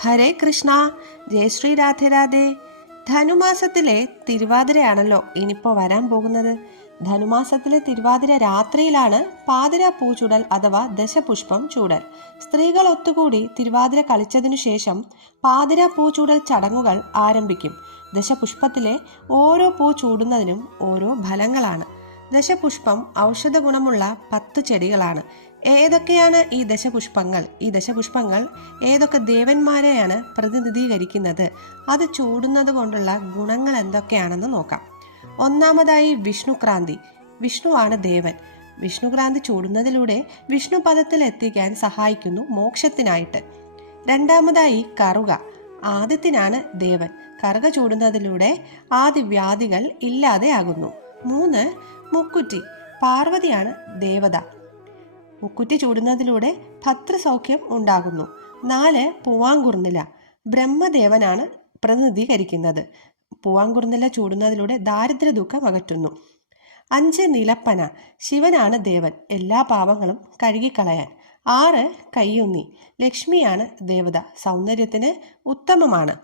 ഹരേ കൃഷ്ണ, ജയശ്രീ രാധേ രാധേ. ധനുമാസത്തിലെ തിരുവാതിരയാണല്ലോ ഇനിയിപ്പോൾ വരാൻ പോകുന്നത്. ധനുമാസത്തിലെ തിരുവാതിര രാത്രിയിലാണ് പാതിര പൂ ചൂടൽ അഥവാ ദശപുഷ്പം ചൂടൽ. സ്ത്രീകൾ ഒത്തുകൂടി തിരുവാതിര കളിച്ചതിനു ശേഷം പാതിര പൂ ചൂടൽ ചടങ്ങുകൾ ആരംഭിക്കും. ദശപുഷ്പത്തിലെ ഓരോ പൂ ചൂടുന്നതിനും ഓരോ ഫലങ്ങളാണ്. ദശപുഷ്പം ഔഷധ ഗുണമുള്ള 10 ചെടികളാണ്. ഏതൊക്കെയാണ് ഈ ദശപുഷ്പങ്ങൾ? ഈ ദശപുഷ്പങ്ങൾ ഏതൊക്കെ ദേവന്മാരെയാണ് പ്രതിനിധീകരിക്കുന്നത്? അത് ചൂടുന്നത് കൊണ്ടുള്ള ഗുണങ്ങൾ എന്തൊക്കെയാണെന്ന് നോക്കാം. ഒന്നാമതായി വിഷ്ണുക്രാന്തി. വിഷ്ണുവാണ് ദേവൻ. വിഷ്ണുക്രാന്തി ചൂടുന്നതിലൂടെ വിഷ്ണു പദത്തിൽ എത്തിക്കാൻ സഹായിക്കുന്നു മോക്ഷത്തിനായിട്ട്. രണ്ടാമതായി കറുക. ആദിത്യനാണ് ദേവൻ. കറുക ചൂടുന്നതിലൂടെ ആദിവ്യാധികൾ ഇല്ലാതെയാകുന്നു. 3. മുക്കുറ്റി. പാർവതിയാണ് ദേവത. മുക്കുറ്റി ചൂടുന്നതിലൂടെ ഭദ്രസൗഖ്യം ഉണ്ടാകുന്നു. 4. പൂവാങ്കുറുന്നില. ബ്രഹ്മദേവനാണ് പ്രതിനിധീകരിക്കുന്നത്. പൂവാങ്കുറുന്നില ചൂടുന്നതിലൂടെ ദാരിദ്ര്യ ദുഃഖം അകറ്റുന്നു. 5. നിലപ്പന. ശിവനാണ് ദേവൻ. എല്ലാ പാപങ്ങളും കഴുകിക്കളയാൻ. 6. കയ്യുന്നി. ലക്ഷ്മിയാണ് ദേവത. സൗന്ദര്യത്തിന് ഉത്തമമാണ്.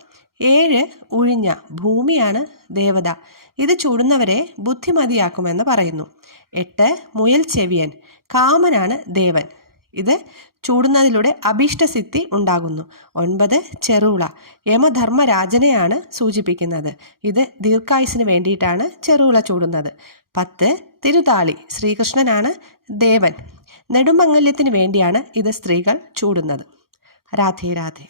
7. ഉഴിഞ്ഞ. ഭൂമിയാണ് ദേവത. ഇത് ചൂടുന്നവരെ ബുദ്ധിമതിയാക്കുമെന്ന് പറയുന്നു. 8. മുയൽ ചെവിയൻ. കാമനാണ് ദേവൻ. ഇത് ചൂടുന്നതിലൂടെ അഭീഷ്ടസിദ്ധി ഉണ്ടാകുന്നു. 9. ചെറുള. യമധർമ്മരാജനെയാണ് സൂചിപ്പിക്കുന്നത്. ഇത് ദീർഘായുസിന് വേണ്ടിയിട്ടാണ് ചെറുള ചൂടുന്നത്. 10. തിരുതാളി. ശ്രീകൃഷ്ണനാണ് ദേവൻ. നെടുമംഗല്യത്തിന് വേണ്ടിയാണ് ഇത് സ്ത്രീകൾ ചൂടുന്നത്. രാധേ രാധേ.